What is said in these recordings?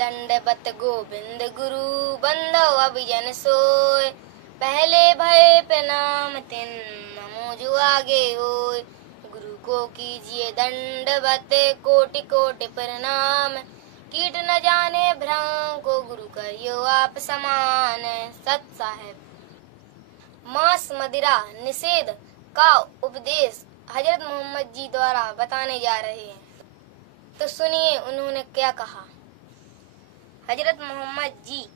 दंडवत गोविंद गुरु बंधव अभिजन सोय। पहले भय प्रणाम तिन नमो जो आगे होय। गुरु को कीजिए दंडवत कोटि कोटि प्रणाम। कीट न जाने भ्रम को गुरु करियो आप समान। सत साहेब मांस मदिरा निषेध का उपदेश हजरत मोहम्मद जी द्वारा बताने जा रहे हैं, तो सुनिए उन्होंने क्या कहा। हजरत मोहम्मद जी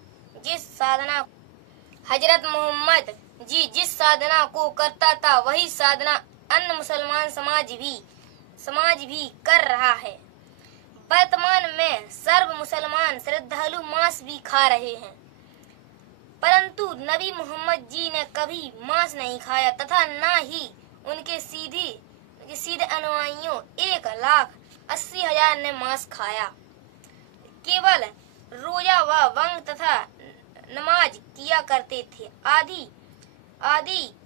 जिस साधना को करता था वही साधना अन्य मुसलमान समाज भी कर रहा है। वर्तमान में सर्व मुसलमान श्रद्धालु मांस भी खा रहे हैं, परंतु नबी मोहम्मद जी ने कभी मांस नहीं खाया तथा न ही उनके सीधे अनुयायियों 1,80,000 ने मांस खाया। केवल रोजा व वंग तथा नमाज किया करते थे, आदि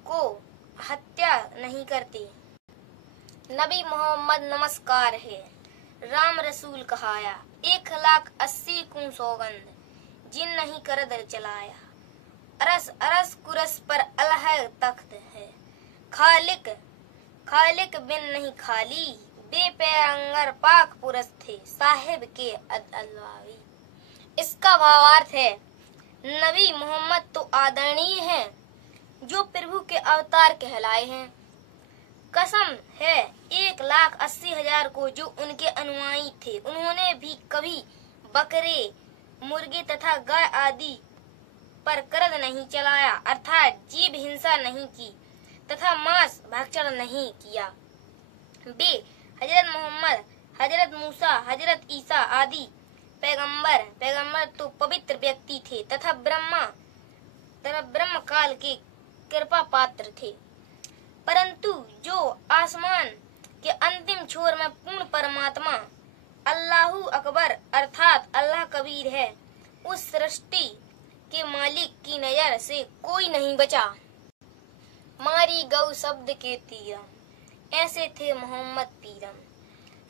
को हत्या नहीं करते। नबी मोहम्मद नमस्कार है, राम रसूल कहाया। 1,80,000 को सौगंध, जिन नहीं करद चलाया। अरस अरस कुरस पर अलह तख्त है, खालिक बिन नहीं खाली। बेपैगंबर पाक पुरस थे, साहिब के अदलवावी। इसका भावार्थ है, नबी मोहम्मद तो आदरणीय हैं, जो प्रभु के अवतार कहलाए हैं। कसम है 1,80,000 को जो उनके अनुयायी थे, उन्होंने भी कभी बकरे, मुर्गे तथा गाय आदि पर करद नहीं चलाया, अर्थात जीव हिंसा नहीं की तथा मांस भक्षण नहीं किया। वे हजरत मोहम्मद, हजरत मूसा, हजरत ईसा आदि पैगंबर तो पवित्र व्यक्ति थे तथा ब्रह्म काल के कृपा पात्र थे, परंतु जो आसमान के अंतिम छोर में पूर्ण परमात्मा अल्लाहु अकबर अर्थात अल्लाह कबीर है, उस सृष्टि के मालिक की नजर से कोई नहीं बचा। मारी गौ शब्द के तीरम, ऐसे थे मोहम्मद पीरम।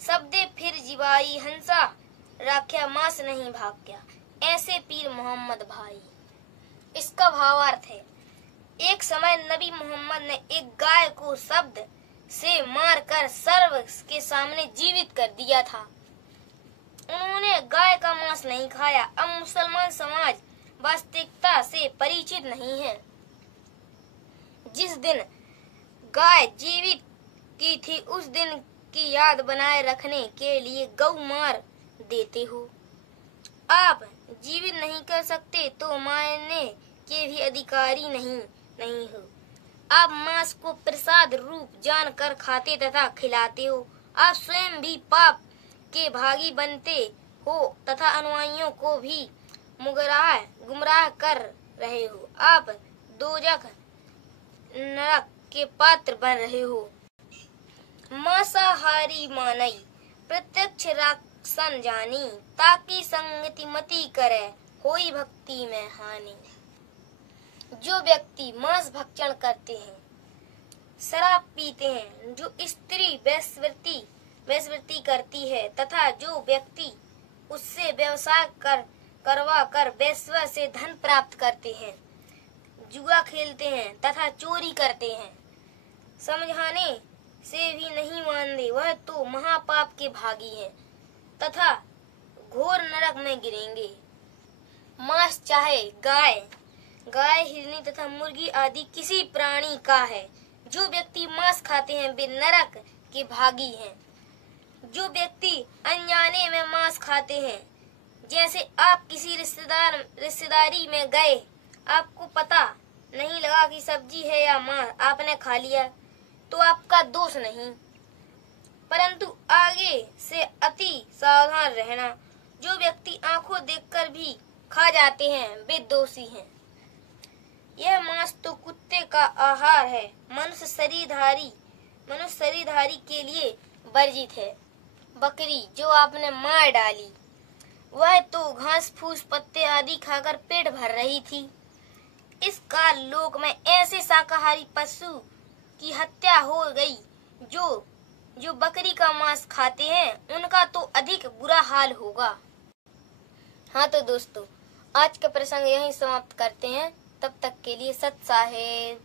शब्दे फिर जीवाई हंसा, राख्या मांस नहीं भाग्या, ऐसे पीर मोहम्मद भाई। इसका भावार्थ है, एक समय नबी मोहम्मद ने एक गाय को शब्द से मारकर सर्व के सामने जीवित कर दिया था। उन्होंने गाय का मांस नहीं खाया। अब मुसलमान समाज वास्तविकता से परिचित नहीं है। जिस दिन गाय जीवित की थी, उस दिन की याद बनाए रखने के लिए गौ मार देते हो। आप जीवित नहीं कर सकते तो मारने के भी अधिकारी नहीं हो। आप मांस को प्रसाद रूप जानकर खाते तथा खिलाते हो। आप स्वयं भी पाप के भागी बनते हो तथा अनुयायियों को भी गुमराह कर रहे हो। आप दोजख नरक के पात्र बन रहे हो। मांसाहारी मानई प्रत्यक्ष राक्षसन जानी, ताकि संगति मति करे होई भक्ति में हानि। जो व्यक्ति मांस भक्षण करते हैं, शराब पीते हैं, जो स्त्री वेश्यावृत्ति करती है तथा जो व्यक्ति उससे व्यवसाय करवा कर वेश्या से धन प्राप्त करते हैं, जुआ खेलते हैं तथा चोरी करते हैं, समझाने से भी नहीं मानते, वह तो महापाप के भागी हैं तथा घोर नरक में गिरेंगे। मांस चाहे गाय, हिरनी तथा मुर्गी आदि किसी प्राणी का है, जो व्यक्ति मांस खाते हैं वे नरक के भागी हैं। जो व्यक्ति अनजाने में मांस खाते हैं, जैसे आप किसी रिश्तेदारी में गए, आपको पता नहीं लगा कि सब्जी है या मांस, आपने खा लिया तो आपका दोष नहीं, परंतु आगे से अति सावधान रहना। जो व्यक्ति आंखों देखकर भी खा जाते हैं वे दोषी हैं। यह मांस तो कुत्ते का आहार है, मनुष्य शरीरधारी के लिए वर्जित है। बकरी जो आपने मार डाली, वह तो घास फूस पत्ते आदि खाकर पेट भर रही थी। इस काल लोक में ऐसे शाकाहारी पशु की हत्या हो गई जो बकरी का मांस खाते हैं, उनका तो अधिक बुरा हाल होगा। हाँ तो दोस्तों, आज का प्रसंग यहीं समाप्त करते हैं। तब तक के लिए सत साहेब।